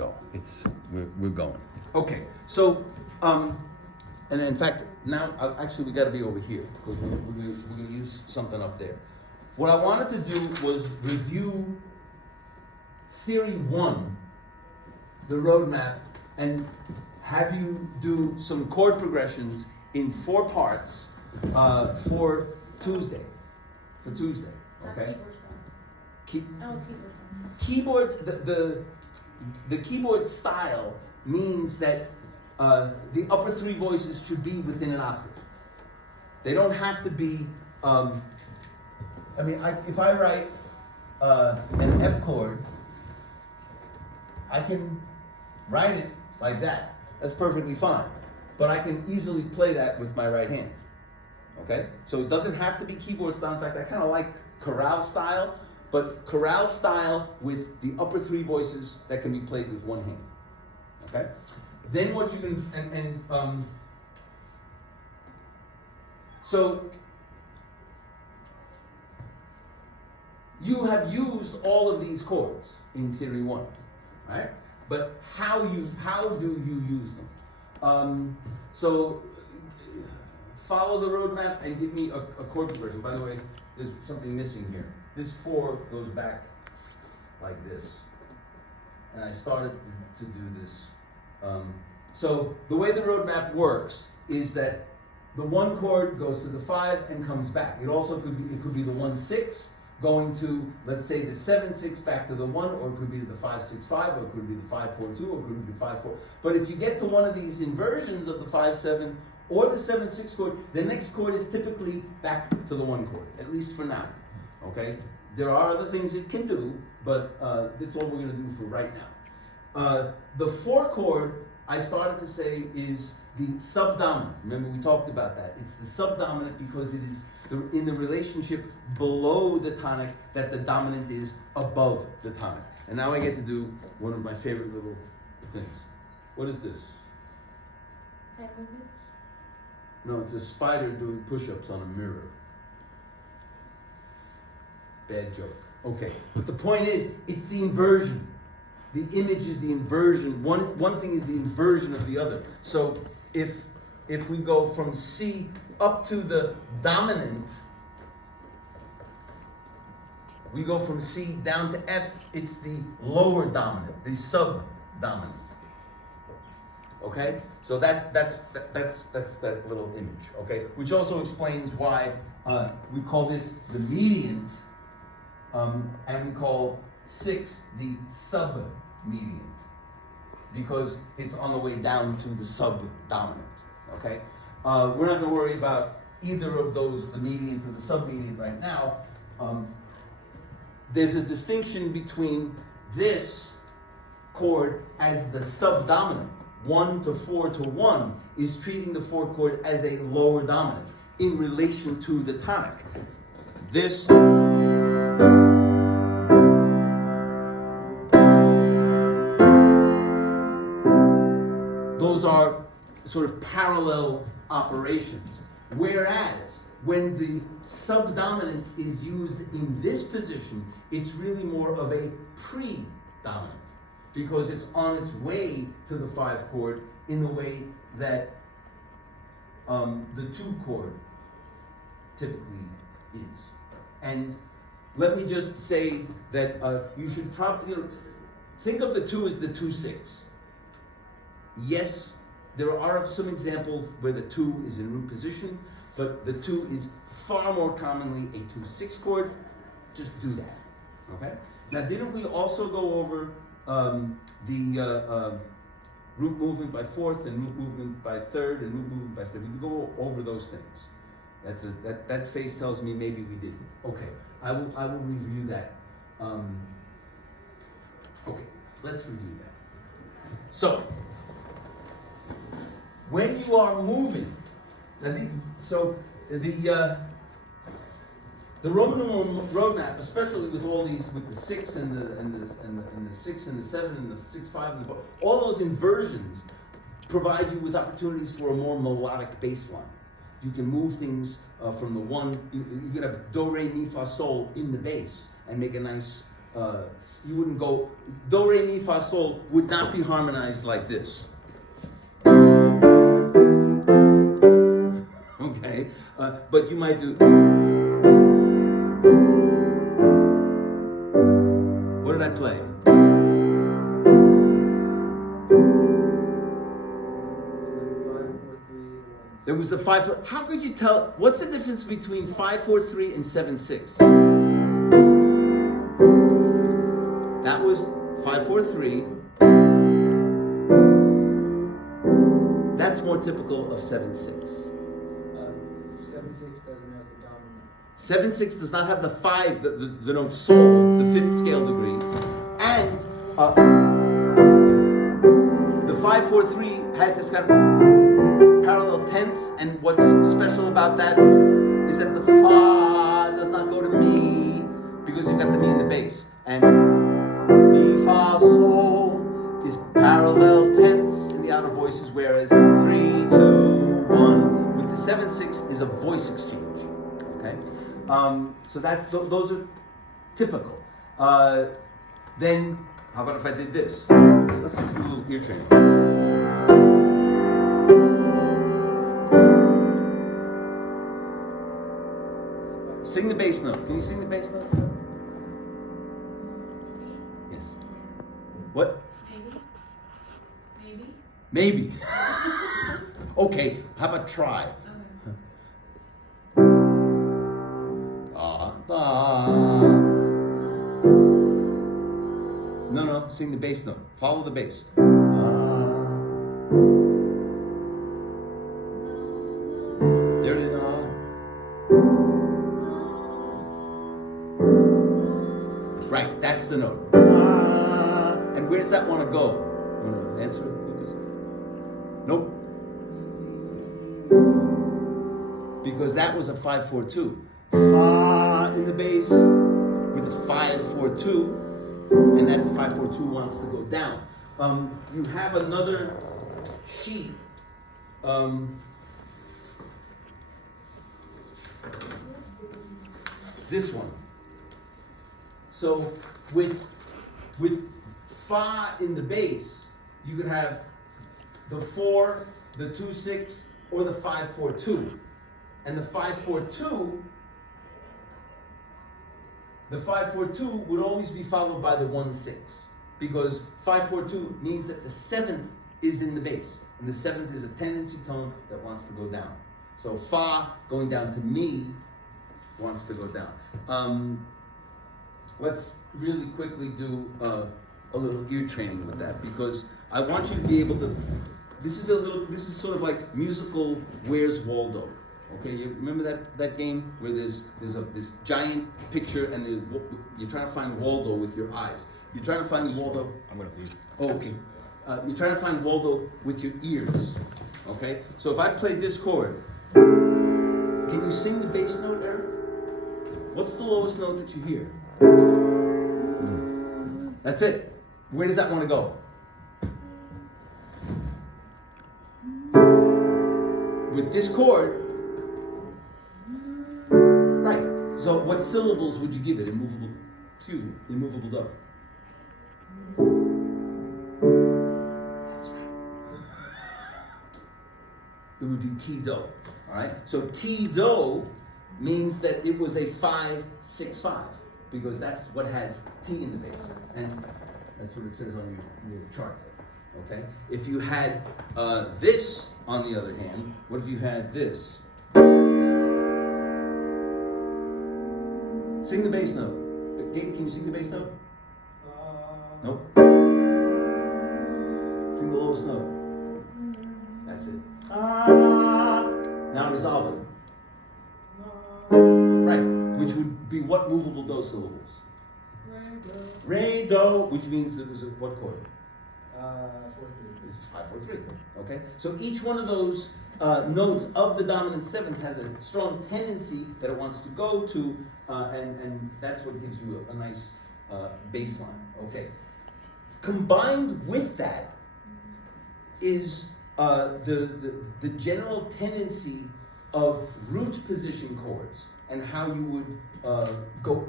go. We're going. Okay, so and in fact now actually we got to be over here because we're going to use something up there. What I wanted to do was review theory 1, the roadmap, and have you do some chord progressions in 4 parts for Tuesday. Okay. Keyboard. The keyboard style means that the upper 3 voices should be within an octave. They don't have to be. If I write an F chord, I can write it like that. That's perfectly fine. But I can easily play that with my right hand. Okay? So it doesn't have to be keyboard style. In fact, I kind of like chorale style, but chorale style with the upper 3 voices that can be played with one hand. Okay? Then what you can, so you have used all of these chords in theory 1, right? But how do you use them? So follow the roadmap and give me a chord progression. By the way, there's something missing here. This 4 goes back like this, and I started to do this. So the way the roadmap works is that the 1 chord goes to the 5 and comes back. It also could be the 1-6 going to, let's say, the 7-6 back to the 1, or it could be the 5-6-5, or it could be the 5-4-2, or it could be the 5-4. But if you get to one of these inversions of the 5-7 or the 7-6 chord, the next chord is typically back to the 1 chord, at least for now. Okay? There are other things it can do, but this is all we're going to do for right now. The 4 chord, I started to say, is the subdominant. Remember, we talked about that. It's the subdominant because it is in the relationship below the tonic that the dominant is above the tonic. And now I get to do one of my favorite little things. What is this? Hand movements? No, it's a spider doing push-ups on a mirror. Bad joke. Okay, but the point is, it's the inversion. The image is the inversion. One thing is the inversion of the other. So if we go from C up to the dominant, we go from C down to F, it's the lower dominant, the subdominant. Okay? So that's that little image, okay? Which also explains why we call this the mediant, and we call 6 the submediant, because it's on the way down to the subdominant, okay? We're not going to worry about either of those, the mediant or the submediant, right now. There's a distinction between this chord as the subdominant. 1 to 4 to 1 is treating the 4 chord as a lower dominant in relation to the tonic. This those are sort of parallel operations. Whereas when the subdominant is used in this position, it's really more of a predominant, because it's on its way to the 5 chord in the way that the 2 chord typically is. And let me just say that you should probably think of the 2 as the 2-6. Yes, there are some examples where the 2 is in root position, but the 2 is far more commonly a 2-6 chord. Just do that, okay? Now, didn't we also go over the root movement by 4th and root movement by 3rd and root movement by 7th? We can go over those things. That face tells me maybe we didn't. Okay, I will review that. Okay, let's review that. So, when you are moving, the Roman numeral roadmap, especially with all these, with the 6 and the 6 and the 7 and the 6-5 and the 4, all those inversions provide you with opportunities for a more melodic bass line. You can move things from the 1. You can have do, re, mi, fa, sol in the bass and make a nice You wouldn't go, do, re, mi, fa, sol would not be harmonized like this. Okay, but you might do. What did I play? There was the 5/4. How could you tell? What's the difference between 5/4/3 and 7/6? That was 5/4/3. That's more typical of 7/6. 7/6 doesn't have the dominant. 7/6 does not have the 5, the note sol, the 5th scale degree, and the 5/4/3 has this kind of parallel tense. And what's special about that is that the fa does not go to mi because you've got the mi in the bass, and mi, fa, sol is parallel tense in the outer voices, whereas 3, 2, 1 with the 7/6 is a voice exchange. Okay, so that's those are typical. Then how about if I did this? Let's do a little ear training. Sing the bass note. Can you sing the bass notes? Yes. What? Maybe. Maybe. Okay, how about try? No, sing the bass note. Follow the bass. There it is. Right, that's the note. And where does that want to go? You want to answer, Lucas? Nope. Because that was a 5/4/2. Fa in the bass with a 5/4/2, and that 5/4/2 wants to go down. You have another sheet. This one. So with fa in the bass, you could have the 4, the 2/6, or the 5/4/2. And the 5/4/2, would always be followed by the 1/6, because 5/4/2 means that the 7th is in the bass, and the 7th is a tendency tone that wants to go down. So fa going down to mi wants to go down. Let's really quickly do a little ear training with that, because I want you to be able to. This is sort of like musical Where's Waldo? Okay, you remember that game where there's this giant picture and you're trying to find Waldo with your eyes. You're trying to find Waldo. I'm gonna leave. Oh, okay. You're trying to find Waldo with your ears. Okay. So if I play this chord, can you sing the bass note, Eric? What's the lowest note that you hear? That's it. Where does that want to go? With this chord, right. So what syllables would you give it? Immovable do. That's right. It would be T-do. All right. So T-do means that it was a 5/6/5, because that's what has T in the bass, and that's what it says on your chart. Okay. If you had this, on the other hand, what if you had this? Sing the bass note. Can you sing the bass note? Nope. Sing the lowest note. That's it. Now resolve it. Right, which would be what movable do syllables? Re, do, which means that it was what chord? 4/3. It's 5/4/3. Okay, so each one of those notes of the dominant 7th has a strong tendency that it wants to go to, and that's what gives you a nice baseline. Okay, combined with that is the general tendency of root position chords and how you would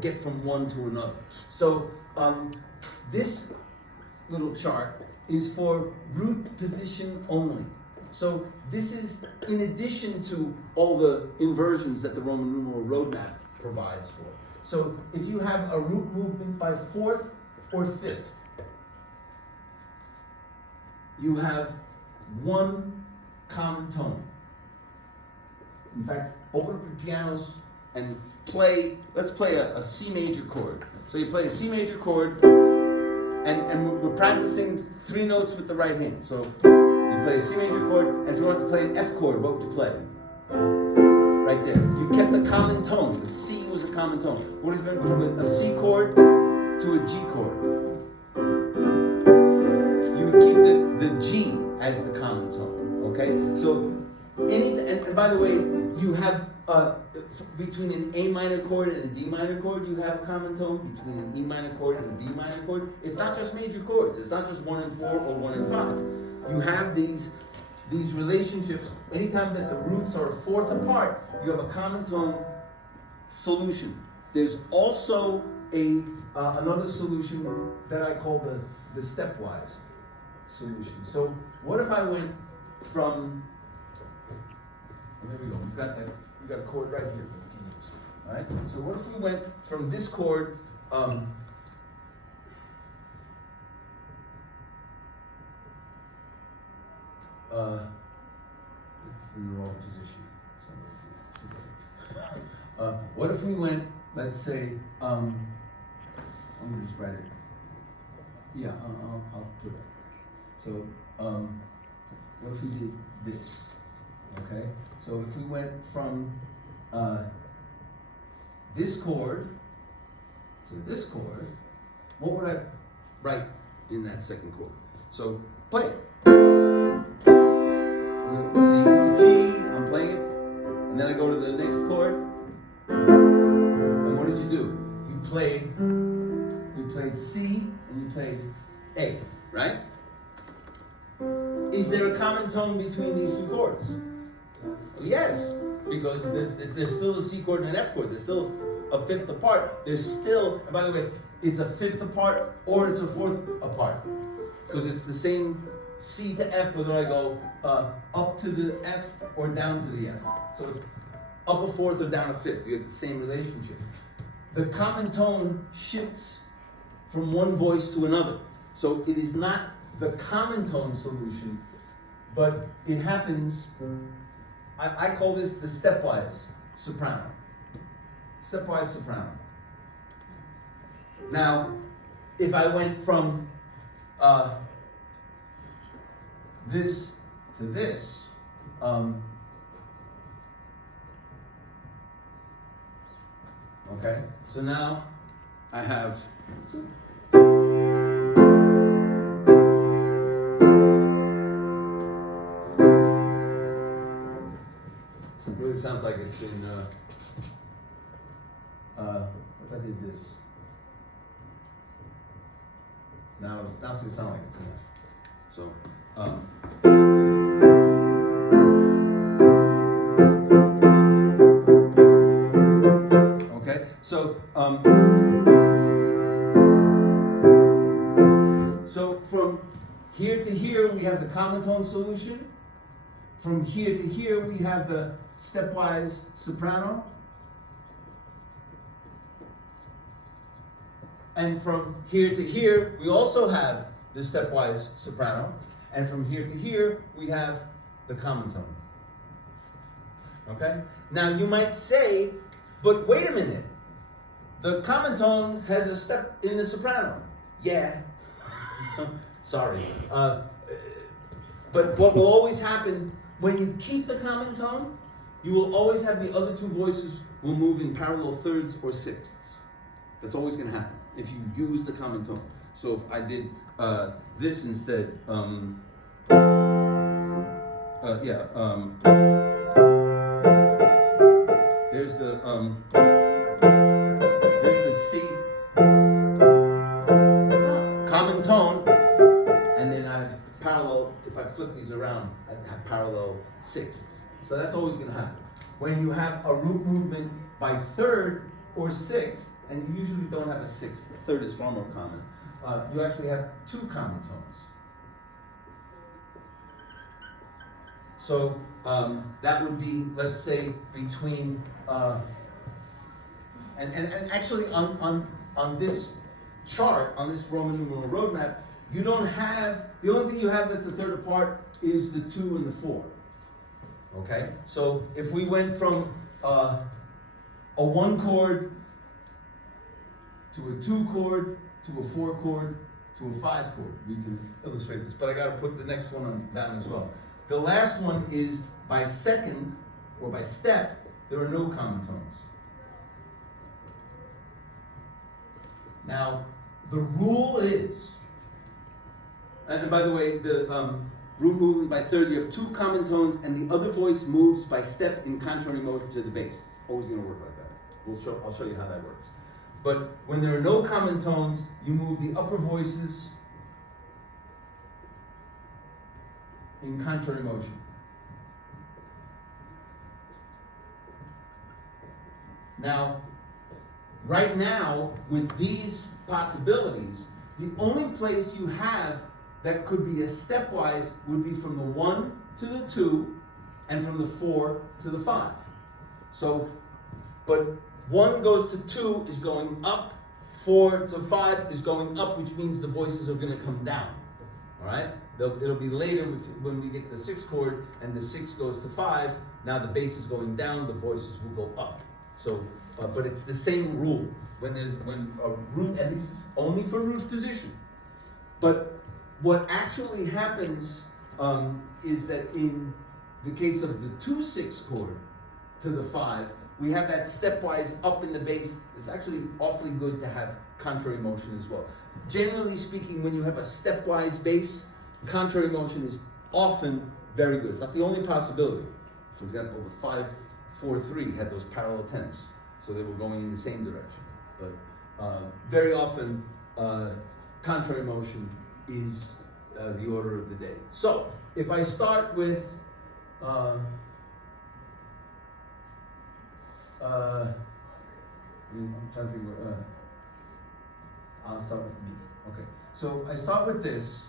get from one to another. So This little chart is for root position only. So this is in addition to all the inversions that the Roman numeral roadmap provides for. So if you have a root movement by fourth or fifth, you have one common tone. In fact, open up your pianos and let's play a C major chord. So you play a C major chord, and we're practicing 3 notes with the right hand. So you play a C major chord, and if you want to play an F chord, what would you play? Right there. You kept the common tone. The C was a common tone. What if it went from a C chord to a G chord? You would keep the G as the common tone. Okay? So and by the way, you have between an A minor chord and a D minor chord, you have a common tone. Between an E minor chord and a B minor chord, it's not just major chords. It's not just 1 and 4 or 1 and 5. You have these relationships. Anytime that the roots are a fourth apart, you have a common tone solution. There's also another solution that I call the stepwise solution. So what if I went from, there we go, we've got a chord right here. All right. So what if we went from this chord? It's in the wrong position. What if we went? Let's say I'm gonna just write it. Yeah, I'll put it. So what if we did this? Okay, so if we went from this chord to this chord, what would I write in that second chord? So play it. C, G, I'm playing it, and then I go to the next chord, and what did you do? You played C, and you played A, right? Is there a common tone between these two chords? Yes, because there's still a C chord and an F chord. There's still a fifth apart. There's still, and by the way, it's a fifth apart or it's a fourth apart. Because it's the same C to F whether I go up to the F or down to the F. So it's up a fourth or down a fifth. You have the same relationship. The common tone shifts from one voice to another. So it is not the common tone solution, but it happens. I call this the stepwise soprano. Stepwise soprano. Now, if I went from this to this, okay, so now I have it really sounds like it's in what if I did this? Now it's going to sound like it's an F. So okay, so from here to here we have the common tone solution. From here to here we have the stepwise soprano. And from here to here, we also have the stepwise soprano. And from here to here, we have the common tone. Okay? Now you might say, but wait a minute. The common tone has a step in the soprano. Yeah. Sorry. But what will always happen, when you keep the common tone, you will always have the other two voices will move in parallel thirds or sixths. That's always going to happen if you use the common tone. So if I did this instead, there's the C common tone, and then I have parallel. If I flip these around, I have parallel sixths. So that's always going to happen. When you have a root movement by third, or sixth, and you usually don't have a sixth, the third is far more common, you actually have two common tones. So that would be, let's say, between, and actually on this chart, on this Roman numeral roadmap, you don't have, the only thing you have that's a third apart is the 2 and the 4. Okay? So if we went from a 1 chord to a 2 chord to a 4 chord to a 5 chord, we can illustrate this, but I gotta put the next one on down as well. The last one is by second or by step, there are no common tones. Now, the rule is, and by the way, the root moving by third, you have two common tones, and the other voice moves by step in contrary motion to the bass. It's always going to work like that. I'll show you how that works. But when there are no common tones, you move the upper voices in contrary motion. Now, right now, with these possibilities, the only place you have that could be a stepwise would be from the 1 to the 2 and from the 4 to the 5. So, but 1 goes to 2 is going up, 4 to 5 is going up, which means the voices are going to come down. All right? It'll be later when we get the 6th chord and the 6 goes to 5. Now the bass is going down, the voices will go up. So, but it's the same rule when a root, and this is only for root position. But what actually happens is that in the case of the 2/6 chord to the 5, we have that stepwise up in the bass. It's actually awfully good to have contrary motion as well. Generally speaking, when you have a stepwise bass, contrary motion is often very good. It's not the only possibility. For example, the 5-4-3 had those parallel tenths, so they were going in the same direction. But very often, contrary motion is the order of the day. So, if I start with I'm trying to think I'll start with me. Okay. So I start with this.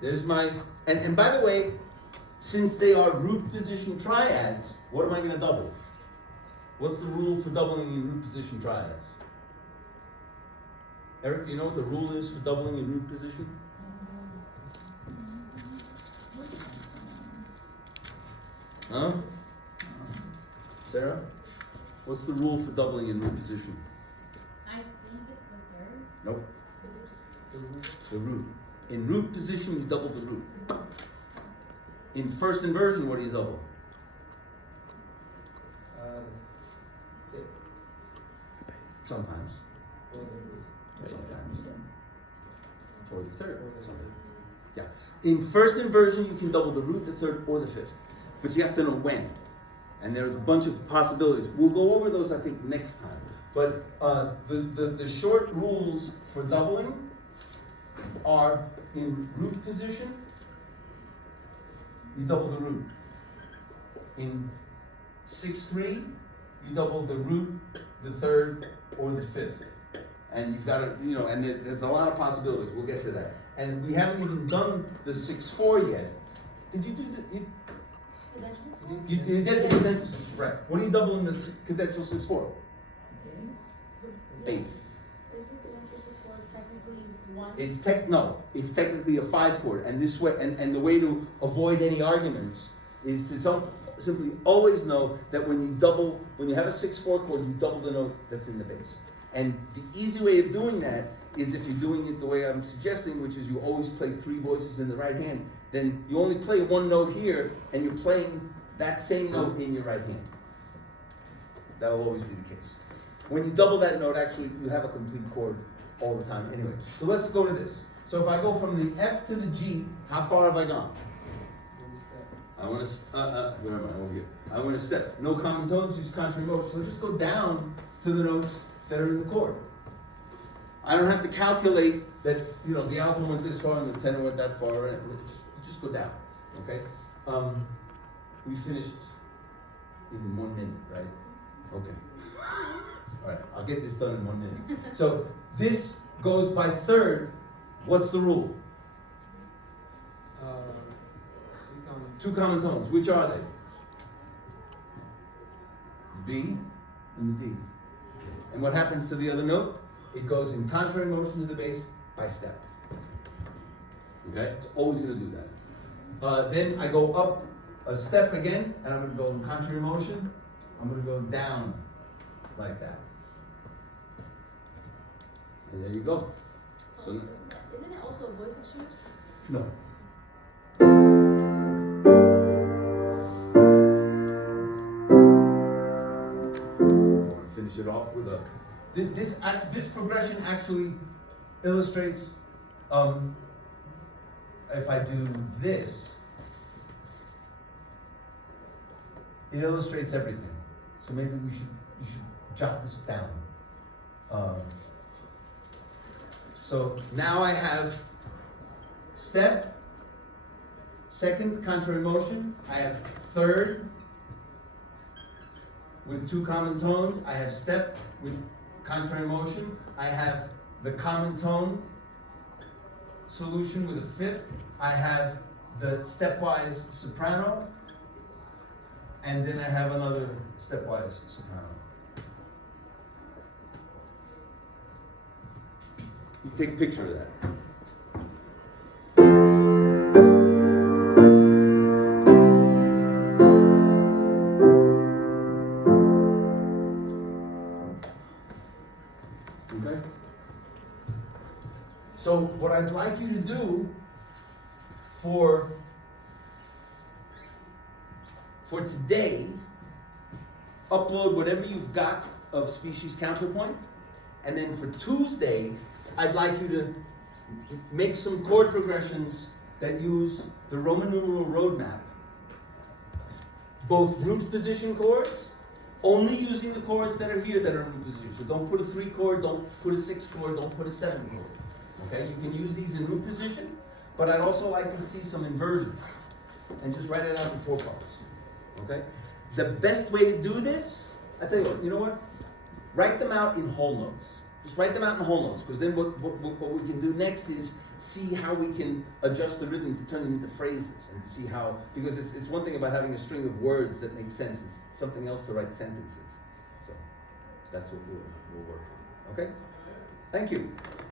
There's my, and by the way, since they are root position triads, what am I going to double? What's the rule for doubling in root position triads? Eric, do you know what the rule is for doubling in root position? Huh? Sarah? What's the rule for doubling in root position? I think it's the third. Nope. The root. In root position, you double the root. In first inversion, what do you double? Fifth. Sometimes. Or Sometimes. the Or the third. or the Sometimes. Yeah. In first inversion, you can double the root, the third, or the fifth. But you have to know when. And there's a bunch of possibilities. We'll go over those, I think, next time. But the short rules for doubling are in root position, you double the root. In 6/3, you double the root, the third, or the fifth. And you've got to, and there's a lot of possibilities. We'll get to that. And we haven't even done the 6/4 yet. Did you do the? You did the cadential 6/4, right? What are you doubling the cadential 6/4? Bass. Is it cadential 6/4 technically one? It's technically a 5 chord, and this way, and the way to avoid any arguments is to simply always know that when you have a 6/4 chord, you double the note that's in the bass. And the easy way of doing that is if you're doing it the way I'm suggesting, which is you always play 3 voices in the right hand, then you only play 1 note here, and you're playing that same note in your right hand. That'll always be the case. When you double that note, actually, you have a complete chord all the time anyway. So let's go to this. So if I go from the F to the G, how far have I gone? one step. I want to, where am I? Over here. I want to step. No common tones, use contrary motion. So just go down to the notes that are in the chord. I don't have to calculate that, the alto went this far and the tenor went that far. Just go down, okay? We finished in 1 minute, right? Okay. All right, I'll get this done in 1 minute. So this goes by third. What's the rule? Two common tones. Which are they? The B and the D. And what happens to the other note? It goes in contrary motion to the bass by step. Okay? It's always going to do that. Then I go up a step again, and I'm going to go in contrary motion. I'm going to go down like that. And there you go. So, Isn't it also a voice exchange? no. Finish it off with a. This progression actually illustrates. If I do this, it illustrates everything. So maybe you should jot this down. So now I have step, second contrary motion. I have third with two common tones. I have step with contrary motion. I have the common tone solution with a fifth. I have the stepwise soprano. And then I have another stepwise soprano. You take a picture of that. Okay? So what I'd like you to do for today, upload whatever you've got of species counterpoint, and then for Tuesday, I'd like you to make some chord progressions that use the Roman numeral roadmap. Both root position chords, only using the chords that are here that are root position. So don't put a 3 chord, don't put a 6 chord, don't put a 7 chord. Okay, you can use these in root position, but I'd also like to see some inversion. And just write it out in 4 parts. Okay? The best way to do this, I tell you what, you know what? Write them out in whole notes. Just write them out in whole notes, because then what we can do next is see how we can adjust the rhythm to turn them into phrases, and to see how, because it's one thing about having a string of words that make sense, it's something else to write sentences. So that's what we'll work on. Okay? Thank you.